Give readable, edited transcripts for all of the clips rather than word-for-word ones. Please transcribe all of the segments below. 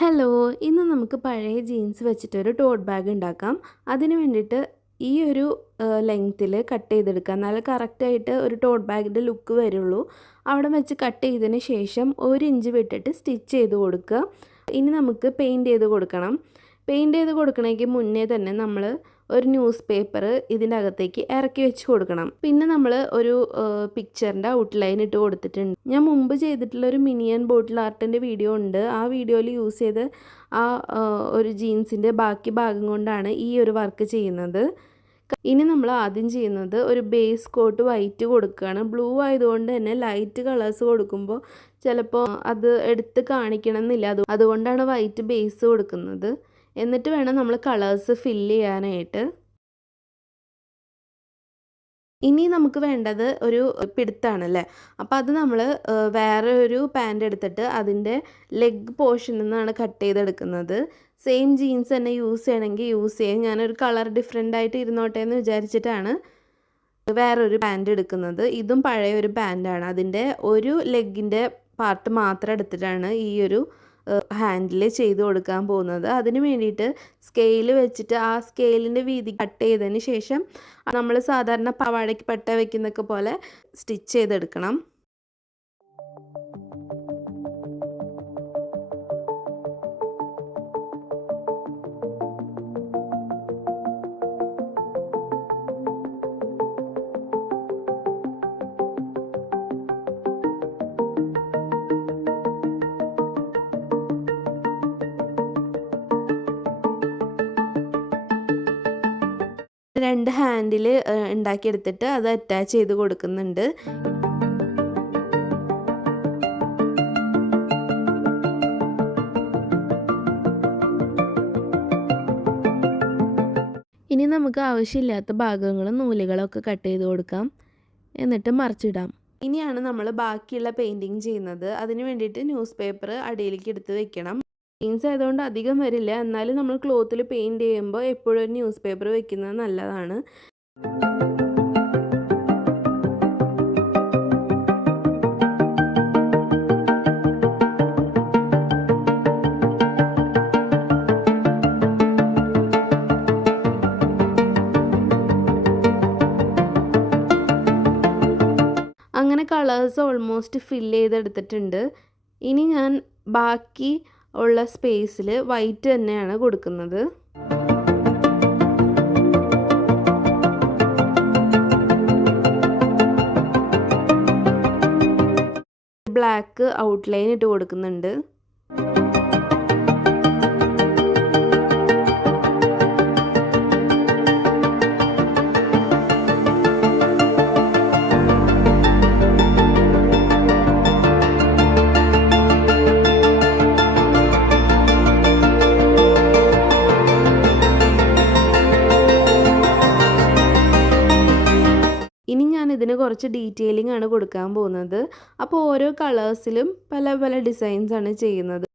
Hello, ഇന്ന് നമുക്ക് പഴയ ജീൻസ് വെച്ചിട്ടൊരു ടോട്ട് ബാഗ് ഉണ്ടാക്കാം. അതിന് വേണ്ടിയിട്ട് ഈ ഒരു ലെങ്ത്തിൽ കട്ട് ചെയ്തെടുക്കാം. എന്നാലേ കറക്റ്റായിട്ട് ഒരു ടോട്ട് ബാഗിൻ്റെ ലുക്ക് വരുള്ളൂ. അവിടെ വെച്ച് കട്ട് ചെയ്തതിന് ശേഷം 1 ഇഞ്ച് വിട്ടിട്ട് സ്റ്റിച്ച് ചെയ്ത് കൊടുക്കുക. ഇനി നമുക്ക് പെയിൻറ്റ് ചെയ്ത് കൊടുക്കണം. പെയിൻറ്റ് ചെയ്ത് കൊടുക്കണമെങ്കിൽ മുന്നേ തന്നെ നമ്മൾ ഒരു ന്യൂസ് പേപ്പർ ഇതിൻ്റെ അകത്തേക്ക് ഇറക്കി വെച്ച് കൊടുക്കണം. പിന്നെ നമ്മൾ ഒരു പിക്ചറിൻ്റെ ഔട്ട്ലൈൻ ഇട്ട് കൊടുത്തിട്ടുണ്ട്. ഞാൻ മുമ്പ് ചെയ്തിട്ടുള്ളൊരു മിനിയൻ ബോട്ടിൽ ആർട്ടിൻ്റെ വീഡിയോ ഉണ്ട്. ആ വീഡിയോയിൽ യൂസ് ചെയ്ത് ആ ഒരു ജീൻസിൻ്റെ ബാക്കി ഭാഗം കൊണ്ടാണ് ഈ ഒരു വർക്ക് ചെയ്യുന്നത്. ഇനി നമ്മൾ ആദ്യം ചെയ്യുന്നത് ഒരു ബേസ് കോട്ട് വൈറ്റ് കൊടുക്കുകയാണ്. ബ്ലൂ ആയതുകൊണ്ട് തന്നെ ലൈറ്റ് കളേഴ്സ് കൊടുക്കുമ്പോൾ ചിലപ്പോൾ അത് എടുത്ത് കാണിക്കണം എന്നില്ല. അതുകൊണ്ടാണ് വൈറ്റ് ബേസ് കൊടുക്കുന്നത്. എന്നിട്ട് വേണം നമ്മൾ കളേഴ്സ് ഫില്ല് ചെയ്യാനായിട്ട്. ഇനി നമുക്ക് വേണ്ടത് ഒരു പിടുത്താണല്ലേ. അപ്പോൾ അത് നമ്മൾ വേറെ ഒരു പാൻറ് എടുത്തിട്ട് അതിൻ്റെ ലെഗ് പോർഷനിൽ നിന്നാണ് കട്ട് ചെയ്തെടുക്കുന്നത്. സെയിം ജീൻസ് തന്നെ യൂസ് ചെയ്യണമെങ്കിൽ യൂസ് ചെയ്യാം. ഞാനൊരു കളർ ഡിഫറെൻ്റ് ആയിട്ട് ഇരുന്നോട്ടെ എന്ന് വിചാരിച്ചിട്ടാണ് വേറൊരു പാൻറ് എടുക്കുന്നത്. ഇതും പഴയ ഒരു പാൻറ്റാണ്. അതിൻ്റെ ഒരു ലെഗിൻ്റെ പാർട്ട് മാത്രം എടുത്തിട്ടാണ് ഈ ഒരു ഹാൻഡിൽ ചെയ്ത് കൊടുക്കാൻ പോകുന്നത്. അതിന് വേണ്ടിയിട്ട് സ്കെയിൽ വെച്ചിട്ട് ആ സ്കെയിലിൻ്റെ വീതി കട്ട് ചെയ്തതിന് ശേഷം നമ്മൾ സാധാരണ പാവാടയ്ക്ക് പട്ട വയ്ക്കുന്നൊക്കെ പോലെ സ്റ്റിച്ച് ചെയ്തെടുക്കണം. രണ്ട് ഹാൻഡിൽ ഉണ്ടാക്കിയെടുത്തിട്ട് അത് അറ്റാച്ച് ചെയ്ത് കൊടുക്കുന്നുണ്ട്. ഇനി നമുക്ക് ആവശ്യമില്ലാത്ത ഭാഗങ്ങളും നൂലുകളൊക്കെ കട്ട് ചെയ്ത് കൊടുക്കാം. എന്നിട്ട് മറിച്ചിടാം. ഇനിയാണ് നമ്മൾ ബാക്കിയുള്ള പെയിൻറ്റിങ് ചെയ്യുന്നത്. അതിന് വേണ്ടിയിട്ട് ന്യൂസ് പേപ്പർ അടിയിലേക്ക് എടുത്ത് വെക്കണം. ജീൻസ് ആയതുകൊണ്ട് അധികം വരില്ല. എന്നാലും നമ്മൾ ക്ലോത്തിൽ പെയിൻറ്റ് ചെയ്യുമ്പോൾ എപ്പോഴും ഒരു ന്യൂസ് പേപ്പർ വെക്കുന്നത് നല്ലതാണ്. അങ്ങനെ കളേഴ്സ് ഓൾമോസ്റ്റ് ഫില്ല് ചെയ്തെടുത്തിട്ടുണ്ട്. ഇനി ഞാൻ ബാക്കി ഉള്ള സ്പേസിൽ വൈറ്റ് തന്നെയാണ് കൊടുക്കുന്നത്. ബ്ലാക്ക് ഔട്ട്ലൈൻ ഇട്ട് കൊടുക്കുന്നുണ്ട്. ഇനി ഞാൻ ഇതിന് കുറച്ച് ഡീറ്റെയിലിംഗ് ആണ് കൊടുക്കാൻ പോകുന്നത്. അപ്പോൾ ഓരോ കളേഴ്സിലും പല പല ഡിസൈൻസ് ആണ് ചെയ്യുന്നത്.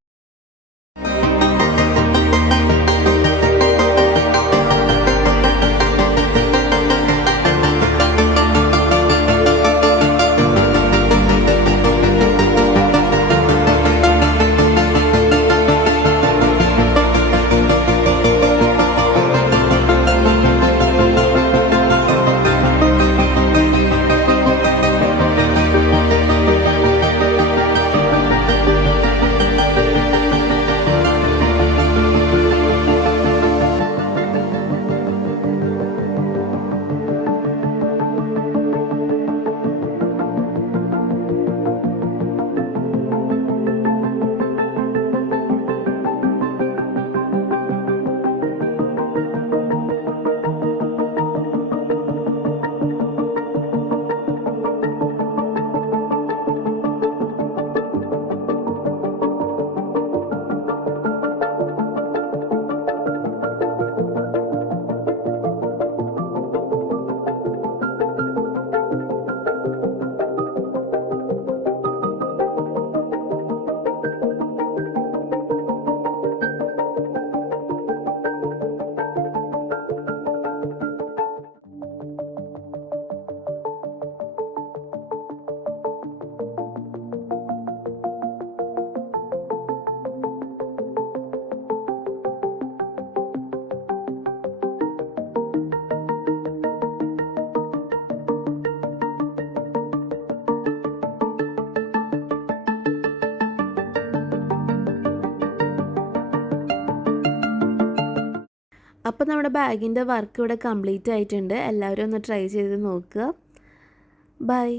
അപ്പോൾ നമ്മുടെ ബാഗിൻ്റെ വർക്ക് ഇവിടെ കംപ്ലീറ്റ് ആയിട്ടുണ്ട്. എല്ലാവരും ഒന്ന് ട്രൈ ചെയ്ത് നോക്കുക. ബൈ.